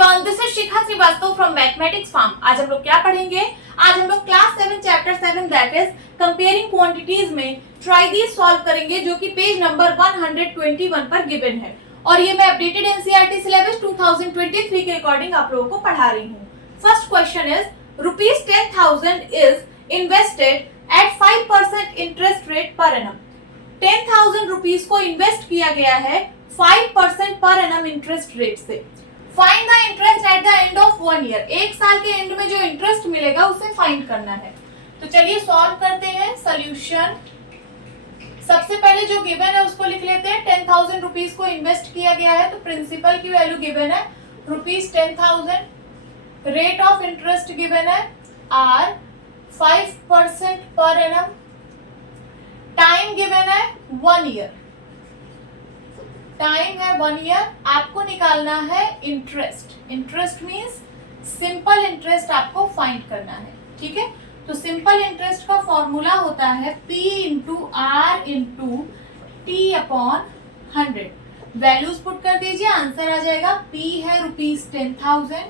Everyone, this is Shikha Srivastava from mathematics farm. आज हम लोग क्या पढ़ेंगे? आज हम लोग class 7 chapter 7 that is comparing quantities में ट्राई दिस सॉल्व करेंगे, जो कि पेज नंबर 121 पर गिवन है। और ये मैं अपडेटेड एनसीईआरटी सिलेबस 2023 के अकॉर्डिंग आप लोगों को पढ़ा रही हूँ। First question is ₹10,000 is invested at 5% interest rate per annum. 10,000 rupees को इन्वेस्ट किया गया है 5% पर एनम इंटरेस्ट रेट से। Find the interest eight the end of 1 year. एक साल के एंड में जो इंटरेस्ट मिलेगा उसे फाइंड करना है। तो चलिए सॉल्व करते हैं। सॉल्यूशन, सबसे पहले जो गिवन है उसको लिख लेते हैं। 10,000 रुपीज को इन्वेस्ट किया गया है, तो प्रिंसिपल की वैल्यू गिवन है ₹10,000। रेट ऑफ इंटरेस्ट गिवन है R 5% per annum. Time given है 1 ईयर। टाइम है 1 ईयर। आपको निकालना है interest. Interest means simple interest आपको फाइंड करना है, ठीक है। तो सिंपल इंटरेस्ट का फॉर्मूला होता है P into R into T upon 100। Values put कर दीजिए, आंसर आ जाएगा। P है ₹10,000,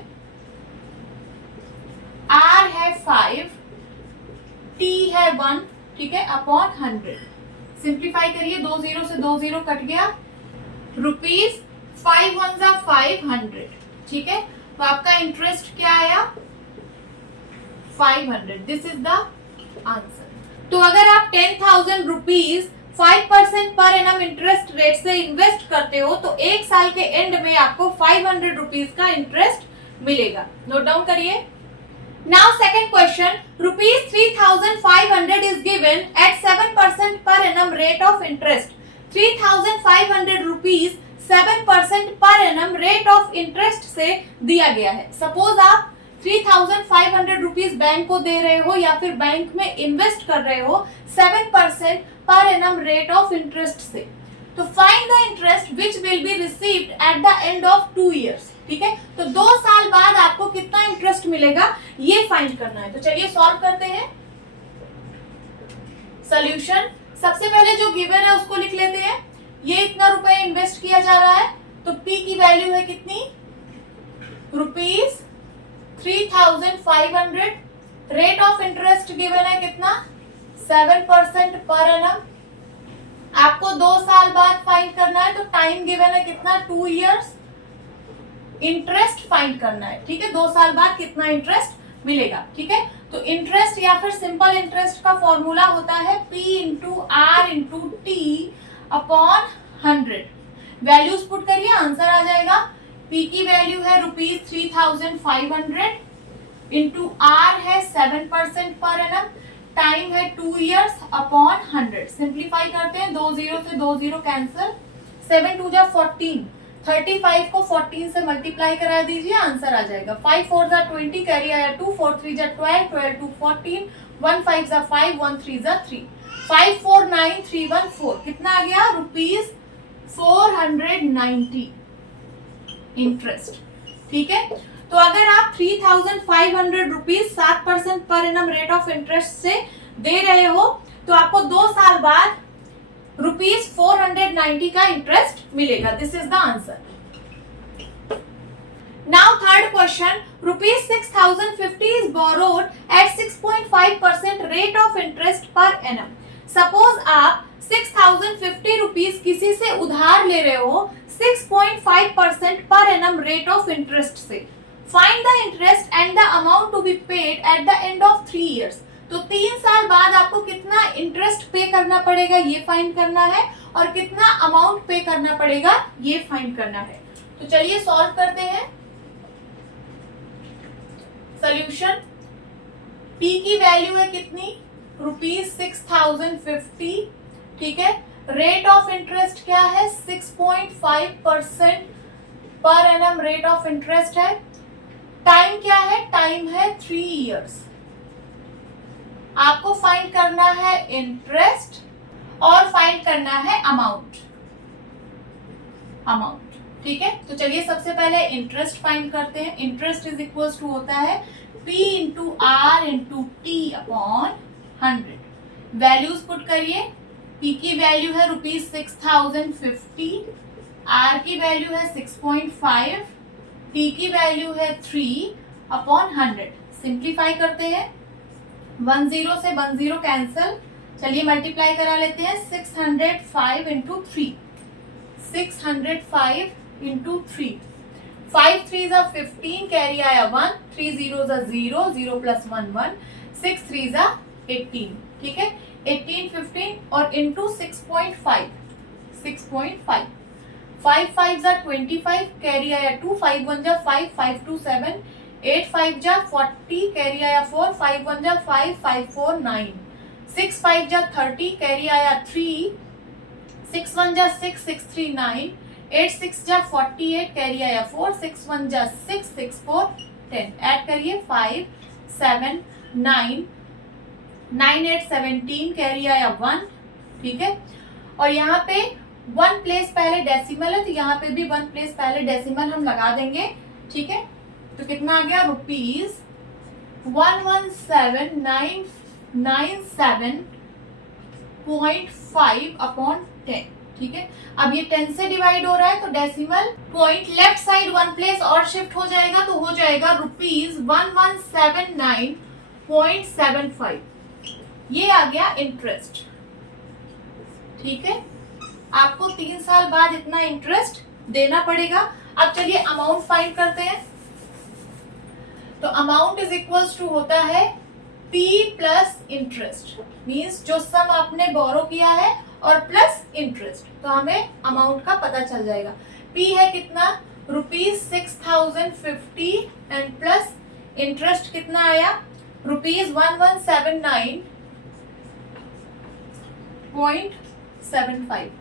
R है 5, T है 1, ठीक है, अपॉन 100। सिंप्लीफाई करिए, 2 0 से 2 0 कट गया। ₹5 1 500, ठीक है। तो आपका इंटरेस्ट क्या आया? 500। This is the answer. तो अगर आप 10,000 rupees 5% per annum interest rate से इन्वेस्ट करते हो तो एक साल के एंड में आपको 500 रुपीज का इंटरेस्ट मिलेगा। नोट डाउन करिए। Now second question, ₹3,500 is given at 7% per annum rate of interest. 3,500 rupees 7% पर एनम रेट ऑफ इंटरेस्ट से दिया गया है। सपोज आप 3,500 रुपीज बैंक को दे रहे हो या फिर बैंक में इन्वेस्ट कर रहे हो 7% पर एनम रेट ऑफ इंटरेस्ट से। तो find the interest which will be received eight the end of 2 years, ठीक है। तो 2 साल बाद आपको कितना इंटरेस्ट मिलेगा ये फाइंड करना है। तो चलिए सॉल्व करते हैं। सॉल्यूशन, सबसे पहले जो गिवन है उसको लिख लेते हैं। ये इतना रुपए इन्वेस्ट किया जा रहा है, तो P की वैल्यू है कितनी? ₹3,500। रेट ऑफ इंटरेस्ट गिवन है कितना? 7% पर एनम। आपको 2 साल बाद फाइंड करना है, तो टाइम गिवन है कितना? 2 years। इंटरेस्ट फाइंड करना है, ठीक है। 2 साल बाद कितना इंटरेस्ट मिलेगा, ठीक है। तो इंटरेस्ट या फिर सिंपल इंटरेस्ट का फॉर्मूला होता है P into R into T upon 100। Values put करिए, आंसर आ जाएगा। P की वैल्यू है ₹3,500 इंटू R है 7% पर एनम। टाइम है 2 years अपॉन 100। सिंप्लीफाई करते हैं, 2 0 से 2 0 कैंसिल। 7 2 जा 14। 35 को 14 से मल्टीप्लाई करा दीजिए, आंसर आ जाएगा। 5 4 जा 20, कैरी आया 2, 4 3 जा 12, 12 2 14, 1 5 जा 5, 1 3 जा 3, 5 4 9 3 1 4। कितना आ गया? ₹490 इंटरेस्ट, ठीक है। तो अगर आप 3,500 रुपीज 7% पर एनम रेट ऑफ इंटरेस्ट से दे रहे हो तो आपको 2 साल बाद ₹490 का इंटरेस्ट मिलेगा। This is the answer. Now third question, ₹6,050 is borrowed at 6.5% rate of interest per annum. Suppose आप 6,050 रुपीज किसी से उधार ले रहे हो 6.5% पर एनम रेट ऑफ इंटरेस्ट से। Find the interest and the amount to be paid at the end of 3 years। तो 3 साल बाद आपको कितना इंटरेस्ट पे करना पड़ेगा ये फाइंड करना है, और कितना अमाउंट पे करना पड़ेगा ये फाइंड करना है। तो चलिए सॉल्व करते हैं। सॉल्यूशन, P की वैल्यू है कितनी? ₹6,050, ठीक है। रेट ऑफ इंटरेस्ट क्या है? 6.5% पर एनम रेट ऑफ इंटरेस्ट है। टाइम क्या है? टाइम है 3 years। आपको फाइंड करना है इंटरेस्ट और फाइंड करना है अमाउंट, ठीक है। तो चलिए सबसे पहले इंटरेस्ट फाइंड करते हैं। इंटरेस्ट इज इक्वल टू होता है P into R into T upon 100। Values put करिए। P की वैल्यू है ₹6,050, R की वैल्यू है 6.5, p की वैल्यू है 3/100। सिंप्लीफाई करते हैं, 10 से 10 कैंसल, चलिए मल्टीप्लाई करा लेते हैं। 605 इंटू 3, 605 इंटू 3, 5 3 15, कैरी आया 1, 3 0 0, 0 प्लस 1 1, 6 3 18, ठीक है। 18 15 और इंटू 6.5, 6.5, 5 5 25, कैरी आया 2, 5 1 5, 5 2 7, 8 5 40, कैरी आया 4, 5 1 5, 5 4 9, 6 5 30, कैरी आया 3, 6 1 6, 6 3 9, 8 6 48, कैरी आया 4, 6 1 6, 6 4 10, ऐड करिए 5 7 9, 9 8 17, कैरी आया 1, ठीक है। और यहाँ पे 1 प्लेस पहले डेसिमल है, तो यहाँ पे भी 1 प्लेस पहले डेसिमल हम लगा देंगे, ठीक है। तो कितना आ गया, ₹117,997.5/10, ठीक है। अब ये 10 से डिवाइड हो रहा है, तो decimal point left side 1 place और शिफ्ट हो जाएगा, तो हो जाएगा ₹1179.75। ये आ गया इंटरेस्ट, ठीक है। आपको 3 साल बाद इतना इंटरेस्ट देना पड़ेगा। अब चलिए अमाउंट फाइंड करते हैं। तो अमाउंट इज इक्वल्स टू होता है P प्लस इंटरेस्ट, मीन्स जो सम आपने बोरो किया है और प्लस इंटरेस्ट, तो हमें अमाउंट का पता चल जाएगा। P है कितना, ₹6050 एंड प्लस इंटरेस्ट कितना आया, ₹1179.75।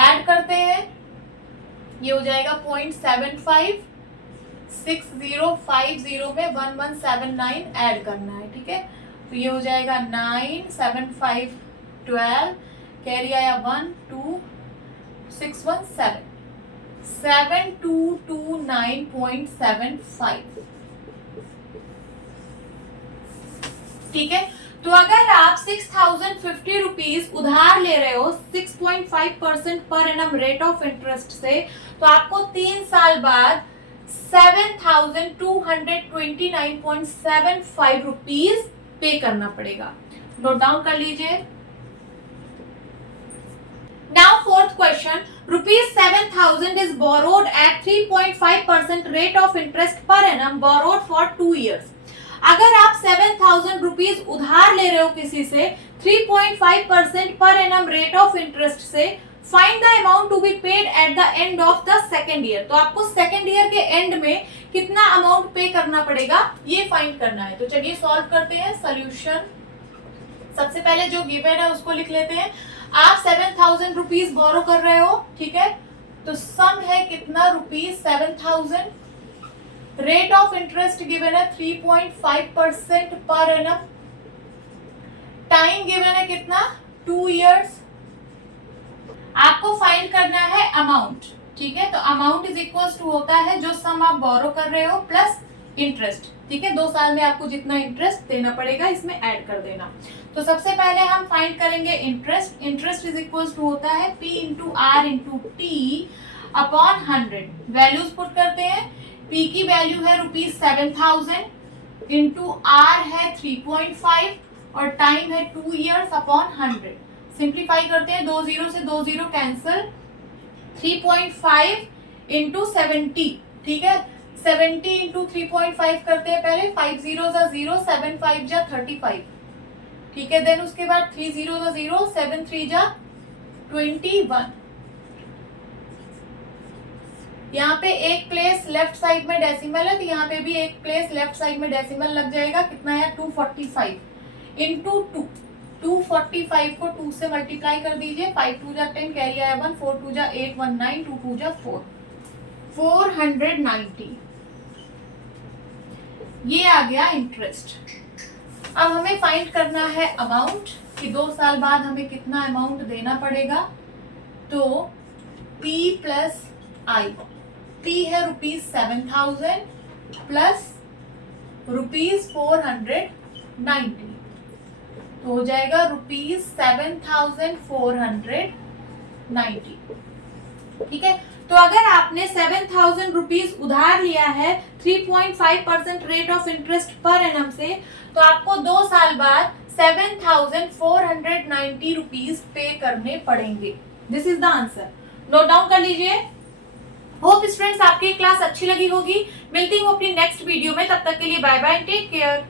ऐड करते हैं, ये हो जाएगा 0.75, 6050 में 1179 ऐड करना है, ठीक है। तो ये हो जाएगा 9 7 5 12, कैरी आया 1 2 6 1 7, 7229.75, ठीक है। तो अगर आप 6050 रुपीज उधार ले रहे हो 6.5% पर एनम रेट ऑफ इंटरेस्ट से, तो आपको 3 साल बाद 7229.75 रुपीज पे करना पड़ेगा। नोट डाउन कर लीजिए। Now fourth question, ₹7,000 is borrowed at 3.5% rate of interest per annum borrowed for 2 years. अगर आप 7,000 रुपीज उधार ले रहे हो किसी से 3.5% पर एनम रेट ऑफ इंटरेस्ट से, find the amount to be paid at the end of the second year. तो आपको सेकेंड ईयर के एंड में कितना अमाउंट पे करना पड़ेगा, ये फाइंड करना है। तो चलिए सॉल्व करते हैं। सोल्यूशन, सबसे पहले जो गिवन है उसको लिख लेते हैं। आप 7,000 रुपीज बोरो कर रहे हो, ठीक है। तो सम है कितना, ₹7,000, रेट ऑफ इंटरेस्ट गिवन है 3.5% पर एनम, टाइम गिवन है कितना, 2 इयर्स। आपको फाइंड करना है अमाउंट, ठीक है। तो अमाउंट इज इक्वल्स टू होता है जो सम आप बोरो कर रहे हो प्लस इंटरेस्ट, ठीक है। 2 साल में आपको जितना इंटरेस्ट देना पड़ेगा इसमें ऐड कर देना। तो सबसे पहले हम फाइंड करेंगे interest. Interest is equals to होता है P into R into T upon 100। Values put करते हैं। P की वैल्यू है ₹7,000 इंटू R है 3.5 और टाइम है 2 इयर्स अपॉन 100। सिंप्लीफाई करते हैं, 2 0 से 2 0 कैंसल, 3.5 इंटू 70, ठीक है। 70 इंटू 3.5 करते हैं पहले, 5 0 0, 7 5 35, ठीक है। देन उसके बाद 3 0 0, 7 3 21। यहाँ पे एक प्लेस लेफ्ट साइड में डेसिमल है, तो यहाँ पे भी एक प्लेस लेफ्ट साइड में डेसिमल लग जाएगा। कितना है, 245 इंटू 2, 245 को 2 से मल्टीप्लाई कर दीजिए। 5 2 10, कैरी आया 1, 4 2 8 1 9, 2 2 4, 490। ये आ गया इंटरेस्ट। अब हमें फाइंड करना है अमाउंट कि 2 साल बाद हमें कितना अमाउंट देना पड़ेगा। तो P प्लस I, P है ₹7,000 प्लस ₹490, तो हो जाएगा ₹7,490, ठीक है। तो अगर आपने 7,000 रुपीज उधार लिया है 3.5% rate of interest per annum से, तो आपको 2 साल बाद 7,490 रुपीज पे करने पड़ेंगे। This is the answer, note down कर लीजिए। होप स्टूडेंट्स आपकी क्लास अच्छी लगी होगी। मिलती हूँ अपनी नेक्स्ट वीडियो में, तब तक के लिए बाय बाय, टेक केयर।